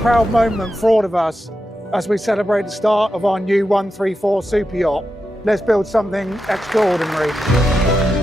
proud moment for all of us as we celebrate the start of our new 134 super yacht. Let's build something extraordinary.